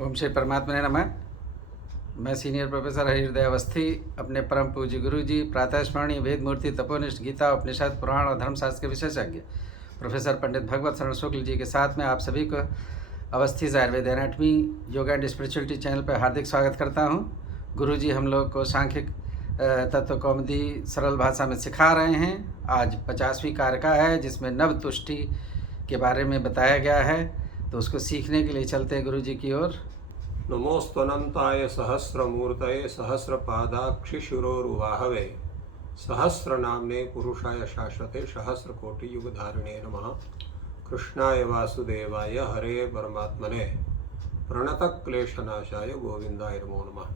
ओम श्री परमात्मा ने नमः। मैं सीनियर प्रोफेसर हरिहृदय अवस्थी अपने परम पूज्य गुरु जी प्रातः स्मरणीय वेद मूर्ति तपोनिष्ठ गीता उपनिषद पुराण और धर्मशास्त्र के विशेषज्ञ प्रोफेसर पंडित भगवत शरण शुक्ल जी के साथ में आप सभी को Awasthi Ayurveda anatomy yoga and spirituality channel पर हार्दिक स्वागत करता हूँ। गुरु जी हम लोग को सांख्यिक तत्व कौमुदी सरल भाषा में सिखा रहे हैं। आज 50वीं कारिका है जिसमें नव तुष्टि के बारे में बताया गया है, तो उसको सीखने के लिए चलते हैं गुरु जी की ओर। नमोस्तनंताय सहस्रमूर्तये सहस्रपादाक्षिशिरोरुवाहवे सहस्रनाम्ने पुरुषाय शाश्वते सहस्रकोटियुगधारिणे नमः। कृष्णाय वासुदेवाय हरे परमात्मने प्रणतक्लेशनाशाय गोविंदाय नमो नमः।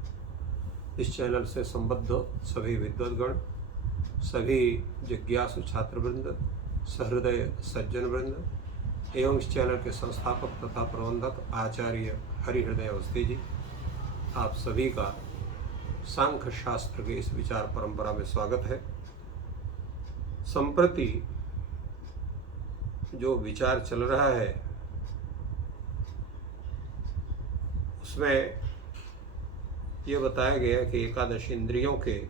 इस चैनल से संबद्ध सभी विद्वद्गण, सभी जिज्ञासु छात्रवृंद, सहृदय सज्जन वृंद एवं इस चैनल के संस्थापक तथा प्रबंधक आचार्य हरिहृदय अवस्थी जी, आप सभी का सांख्य शास्त्र के इस विचार परंपरा में स्वागत है। संप्रति जो विचार चल रहा है उसमें यह बताया गया कि एकादश इंद्रियों के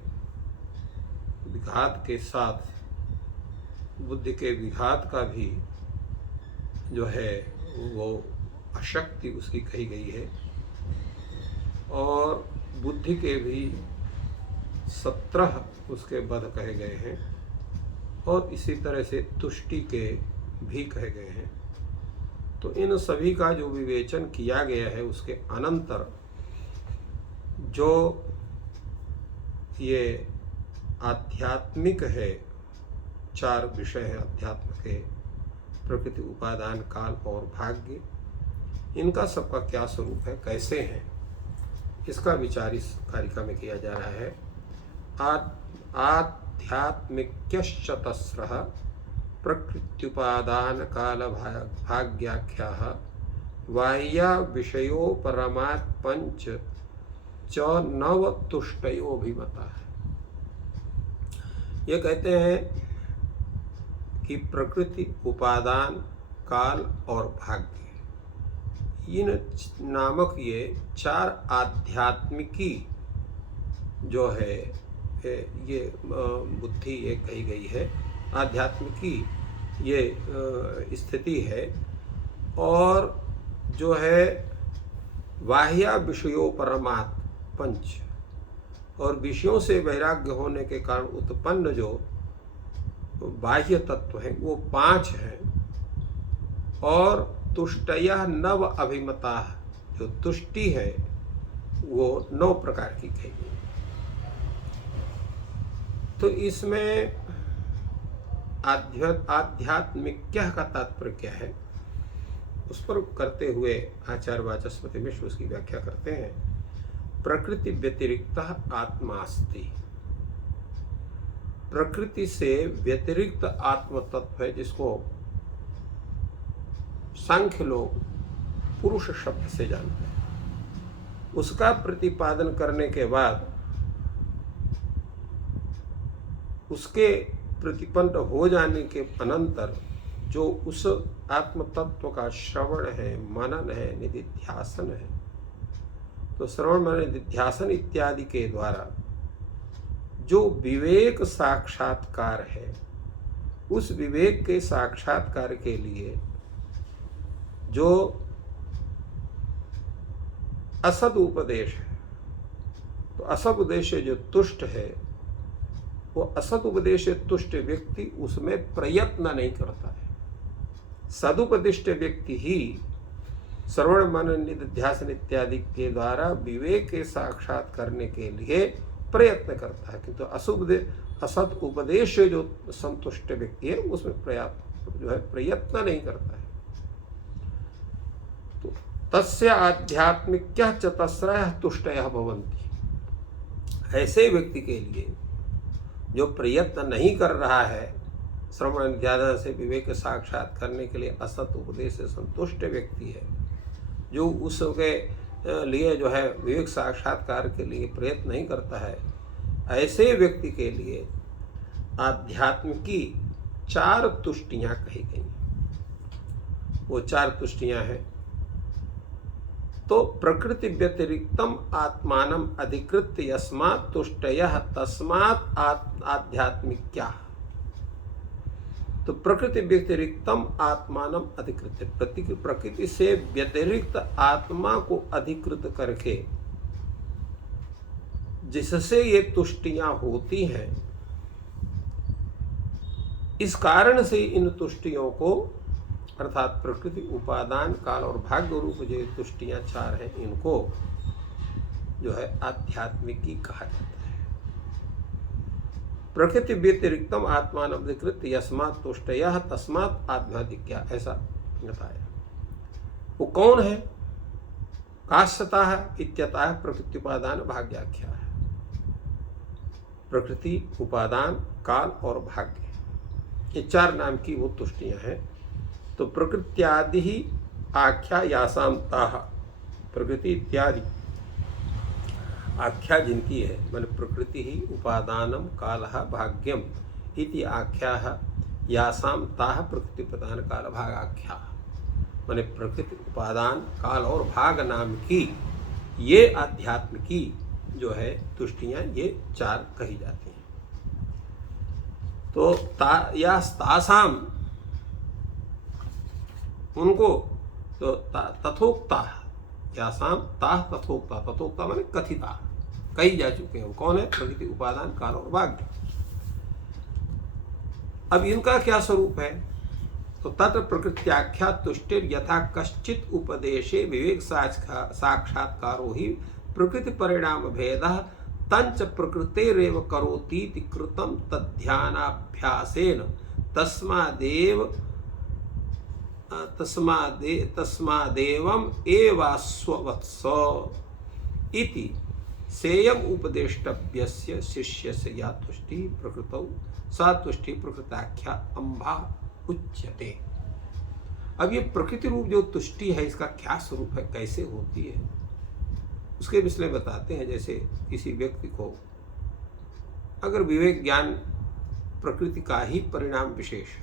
विघात के साथ बुद्धि के विघात का भी जो है वो अशक्ति उसकी कही गई है, और बुद्धि के भी 17 उसके बध कहे गए हैं, और इसी तरह से तुष्टि के भी कहे गए हैं। तो इन सभी का जो विवेचन किया गया है उसके अनंतर जो ये आध्यात्मिक है, 4 विषय हैं अध्यात्म के, प्रकृति, उपादान, काल और भाग्य, इनका सबका क्या स्वरूप है, कैसे हैं, इसका विचार इस कारिका में किया जा रहा है। आध्यात्मिक्यश्चतस्रः प्रकृत्युपादान काल भाग्याख्याः बाह्या विषयो परमात् पंच च नव तुष्टयो अभिमता है। ये कहते हैं कि प्रकृति, उपादान, काल और भाग्य, इन नामक ये 4 आध्यात्मिकी जो है ये बुद्धि एक कही गई है, आध्यात्मिकी ये स्थिति है। और जो है बाह्य विषयों परमात् पंच, और विषयों से वैराग्य होने के कारण उत्पन्न जो बाह्य तत्व हैं वो 5 हैं, और तुष्टया नव अभिमता, जो तुष्टि है वो 9 प्रकार की कही गई। तो इसमें आध्यात्मिक्य का तात्पर्य क्या है उस पर करते हुए आचार्य वाचस्पति मिश्र उसकी व्याख्या करते हैं। प्रकृति व्यतिरिक्त आत्मा अस्ति, प्रकृति से व्यतिरिक्त आत्म तत्व है जिसको सांख्य लोग पुरुष शब्द से जानते हैं। उसका प्रतिपादन करने के बाद उसके प्रतिपन्न हो जाने के अनंतर जो उस आत्म तत्व का श्रवण है, मनन है, निधिध्यासन है, तो श्रवण मनन निधिध्यासन इत्यादि के द्वारा जो विवेक साक्षात्कार है, उस विवेक के साक्षात्कार के लिए जो असद उपदेश है, तो असद उपदेश से जो तुष्ट है, वो असद उपदेश से तुष्ट व्यक्ति उसमें प्रयत्न नहीं करता है। सदुपदिष्ट व्यक्ति ही श्रवण मनन निधिध्यासन इत्यादि के द्वारा विवेक के साक्षात करने के लिए प्रयत्न करता है, किंतु असत उपदेश जो संतुष्ट व्यक्ति है उसमें प्रयत्न नहीं करता है। तो तस्य आध्यात्मिक्यः चतस्रः तुष्टयः भवन्ति, ऐसे व्यक्ति के लिए जो प्रयत्न नहीं कर रहा है श्रवण ध्यान से विवेक साक्षात करने के लिए, असत उपदेश से संतुष्ट व्यक्ति है, जो उसके लिए जो है विवेक साक्षात्कार के लिए प्रयत्न नहीं करता है, ऐसे व्यक्ति के लिए आध्यात्मिकी 4 तुष्टियां कही गई। वो 4 तुष्टियां हैं तो प्रकृति व्यतिरिक्तम आत्मानम अधिकृत्य यस्मात् तुष्टयः तस्मात् आध्यात्मिक्या। तो प्रकृति व्यतिरिक्तम आत्मानम अधिकृत्य, प्रकृति से व्यतिरिक्त आत्मा को अधिकृत करके जिससे ये तुष्टियां होती हैं, इस कारण से इन तुष्टियों को, अर्थात प्रकृति, उपादान, काल और भाग्य रूप जो तुष्टियां चार हैं, इनको जो है आध्यात्मिकी कहा जाता है। प्रकृति व्यतिरिक्तम आत्मान अधिकृत यस्मात् तुष्टयः तस्मात् आध्यात्मिक्या, ऐसा बताया। वो कौन है? काश्यतः इत्यतः प्रकृति उपादान भाग्याख्या है। प्रकृति, उपादान, काल और भाग्य, ये चार नाम की वो तुष्टियां हैं। तो प्रकृत्यादि ही आख्या यासाम ताः, प्रकृति इत्यादि आख्या जिनकी है, माने प्रकृति ही उपादानम कालः भाग्यम इति आख्याः यासाम ताः प्रकृति उपादान काल भाग आख्या, माने प्रकृति, उपादान, काल और भाग नाम की ये आध्यात्म की जो है तुष्टियां, ये चार कही जाती हैं। तो तासाम, उनको, तो तथोक्ता, यासाम ताः तथोक्ता, तथोक्ता माने कथिता, कही जा चुके हैं। कौन है? प्रकृति, उपादान, काल और भाग्य। अब इनका क्या स्वरूप है? तो तत्र प्रकृत्याख्या तुष्टिर यथा कश्चित उपदेशे विवेक साक्षात्कारो ही प्रकृति परिणाम भेदः तंच प्रकृतेरेव करोतीति कृतं तद्ध्यानाभ्यासेन तस्मादेवम् एवास्ववत्स इति सेयम उपदेष्टव्यस्य शिष्यस्य या तुष्टि प्रकृतौ सा तुष्टि प्रकृताख्या अम्बा उच्यते। अब ये प्रकृति रूप जो तुष्टि है, इसका क्या स्वरूप है, कैसे होती है, उसके विषय बताते हैं। जैसे किसी व्यक्ति को अगर विवेक ज्ञान प्रकृति का ही परिणाम विशेष है,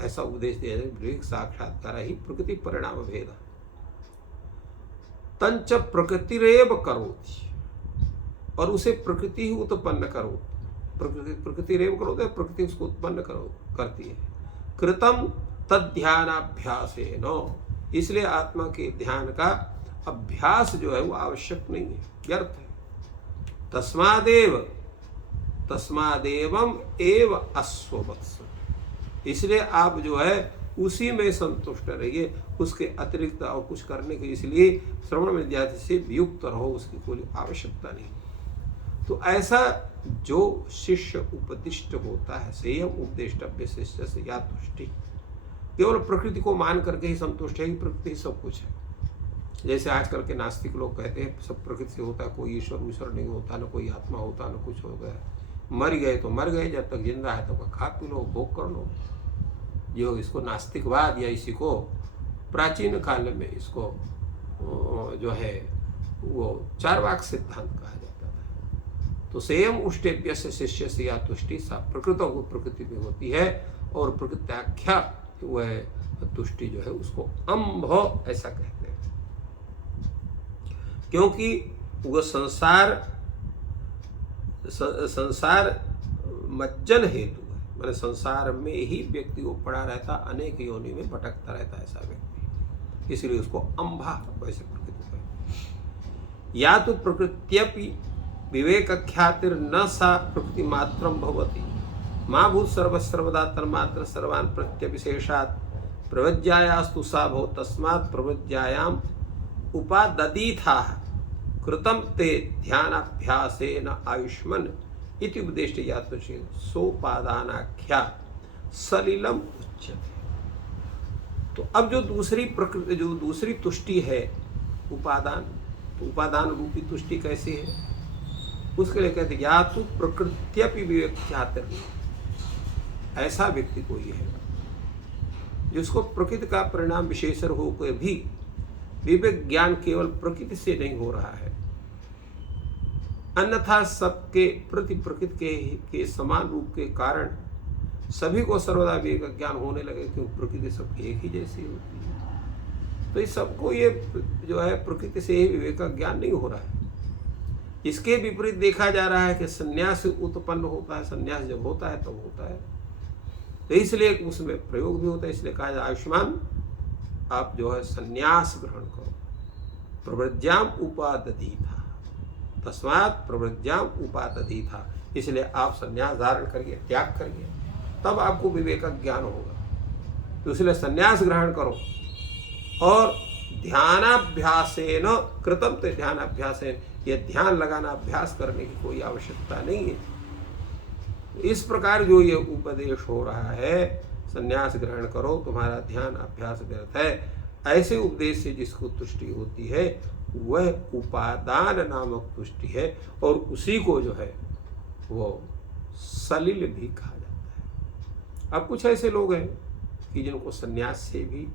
ऐसा उपदेश दिया जाए, विवेक साक्षात्कार ही प्रकृति परिणाम भेद तंच प्रकृतिरेव करोति, और उसे प्रकृति ही उत्पन्न करो, प्रकृतिरेव करोति, प्रकृति उसको उत्पन्न करती है। कृतम तद्ध्यानाभ्यासेन, इसलिए आत्मा के ध्यान का अभ्यास जो है वो आवश्यक नहीं है, व्यर्थ है। तस्मादेवम एव अस्ववत्स, इसलिए आप जो है उसी में संतुष्ट रहिए, उसके अतिरिक्त और कुछ करने के इसलिए श्रवण विद्यार्थी से वियुक्त रहो, उसकी कोई आवश्यकता नहीं। तो ऐसा जो शिष्य उपदिष्ट होता है, सेयम उपदेष्टव्य शिष्य से या तुष्टि, केवल प्रकृति को मान करके ही संतुष्ट है कि प्रकृति सब कुछ है। जैसे आजकल के नास्तिक लोग कहते हैं सब प्रकृति से होता है, कोई ईश्वर नहीं होता, न कोई आत्मा होता, न कुछ हो गया, मर गए तो मर गए, जब तक जिंदा है तब खा पी लो, भोग कर लो। जो इसको नास्तिकवाद या इसी को प्राचीन काल में इसको जो है वो चार्वाक सिद्धांत कहा जाता था। तो सेयम उष्टेभ्य से शिष्य से या तुष्टि सा प्रकृतों को प्रकृति में होती है, और प्रकृत्याख्या वह तुष्टि जो है उसको अम्भ ऐसा कहते हैं, क्योंकि वह संसार मज्जन हेतु है, मैंने संसार में ही व्यक्ति को पड़ा रहता, अनेक योनि में भटकता रहता है ऐसा व्यक्ति, इसलिए उसको अम्भा वैसे प्रकृति है। या तो प्रकृत्यपि विवेक ख्यातिर न सा प्रकृति मात्रम भवति, माँ भूत सर्वदा तन्मात्र सर्वान् प्रत्यविशेषात् प्रवज्यायास्तु सा भव तस्मात् प्रवज्यायाम उपाददीथाः कृतं ते ध्यानाभ्यासेन आयुष्मन् इति उपदेष्ट यातुषे सोपादानाख्या सलिलम उच्यते। तो अब जो दूसरी प्रकृति, जो दूसरी तुष्टि है उपादान, तो उपादान रूपी तुष्टि कैसी है, उसके लिए कहते या तो प्रकृत्यपि विवेक ख्यातिर, ऐसा व्यक्ति कोई है जिसको प्रकृति का परिणाम विशेषर होकर भी विवेक ज्ञान केवल प्रकृति से नहीं हो रहा है, अन्यथा सबके प्रति प्रकृति के समान रूप के कारण सभी को सर्वदा विवेक ज्ञान होने लगे, क्योंकि प्रकृति सबकी एक ही जैसी होती है। तो इस सबको ये जो है प्रकृति से ही विवेक का ज्ञान नहीं हो रहा है। इसके विपरीत देखा जा रहा है कि संन्यास उत्पन्न होता है, संन्यास जब होता है तब होता है, तो इसलिए उसमें प्रयोग भी होता है। इसलिए कहा जाए आयुष्मान आप जो है संन्यास ग्रहण करो, प्रव्रज्याम उपादधि था, तस्मात् प्रव्रज्याम उपादधि था, इसलिए आप संन्यास धारण करिए, त्याग करिए, तब आपको विवेक का ज्ञान होगा। तो इसलिए संन्यास ग्रहण करो। और ध्यानाभ्यासेन कृतम, तो ध्यानाभ्यासेन, ये ध्यान लगाना अभ्यास करने की कोई आवश्यकता नहीं है। इस प्रकार जो ये उपदेश हो रहा है, संन्यास ग्रहण करो, तुम्हारा ध्यान अभ्यास व्यर्थ है, ऐसे उपदेश से जिसको तुष्टि होती है वह उपादान नामक तुष्टि है, और उसी को जो है वो सलिल भी कहा जाता है। अब कुछ ऐसे लोग हैं कि जिनको संन्यास से भी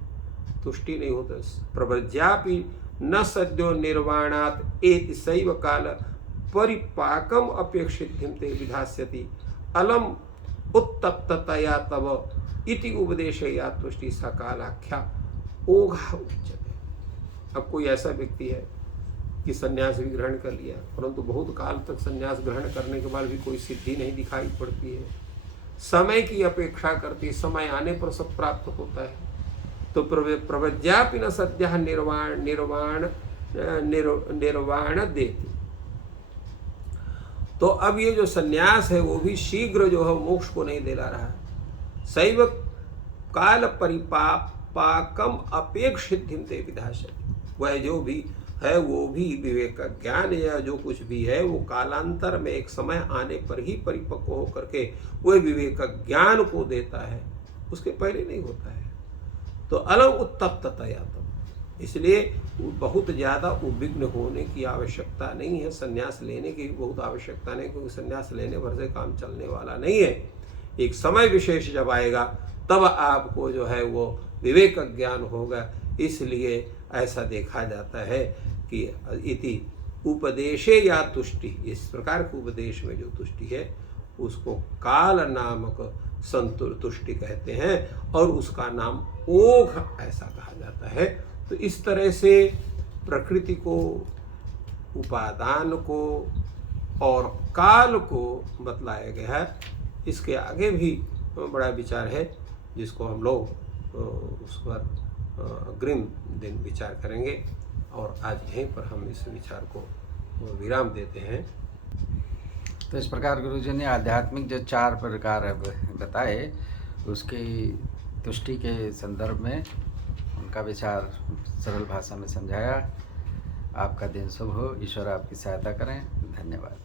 तुष्टि नहीं होता। प्रव्रज्यापि न सद्यो निर्वाणात् एति सैव काल परिपाकम अपेक्षितं ते विधास्यति अलम उत्तप्ततया तव इति उपदेशया तुष्टि सकालाख्या ओघा उच्यते। अब कोई ऐसा व्यक्ति है कि संन्यास भी ग्रहण कर लिया, परंतु बहुत काल तक संन्यास ग्रहण करने के बाद भी कोई सिद्धि नहीं दिखाई पड़ती है, समय की अपेक्षा करती, समय आने पर सब प्राप्त होता है। तो प्रव्रज्यापि न सद्यः निर्वाण देती। तो अब ये जो संन्यास है वो भी शीघ्र जो है मोक्ष को नहीं दिला रहा है। सैव काल परिपाकम अपेक्षितं ते विधास्यति, वह जो भी है वो भी विवेक का ज्ञान या जो कुछ भी है वो कालांतर में एक समय आने पर ही परिपक्व होकर के वह विवेक का ज्ञान को देता है, उसके पहले नहीं होता है। तो अलम उत्तप्ततया तब, इसलिए बहुत ज़्यादा उद्विग्न होने की आवश्यकता नहीं है, संन्यास लेने की भी बहुत आवश्यकता नहीं, क्योंकि संन्यास लेने भर से काम चलने वाला नहीं है। एक समय विशेष जब आएगा तब आपको जो है वो विवेक का ज्ञान होगा। इसलिए ऐसा देखा जाता है कि इति उपदेशे या तुष्टि, इस प्रकार के उपदेश में जो तुष्टि है उसको काल नामक संतुष्टि कहते हैं, और उसका नाम ओघ ऐसा कहा जाता है। तो इस तरह से प्रकृति को, उपादान को और काल को बतलाया गया है। इसके आगे भी बड़ा विचार है जिसको हम लोग उस पर अग्रिम दिन विचार करेंगे, और आज यहीं पर हम इस विचार को विराम देते हैं। तो इस प्रकार गुरु जी ने आध्यात्मिक जो 4 प्रकार बताए उसकी तुष्टि के संदर्भ में उनका विचार सरल भाषा में समझाया। आपका दिन शुभ हो, ईश्वर आपकी सहायता करें। धन्यवाद।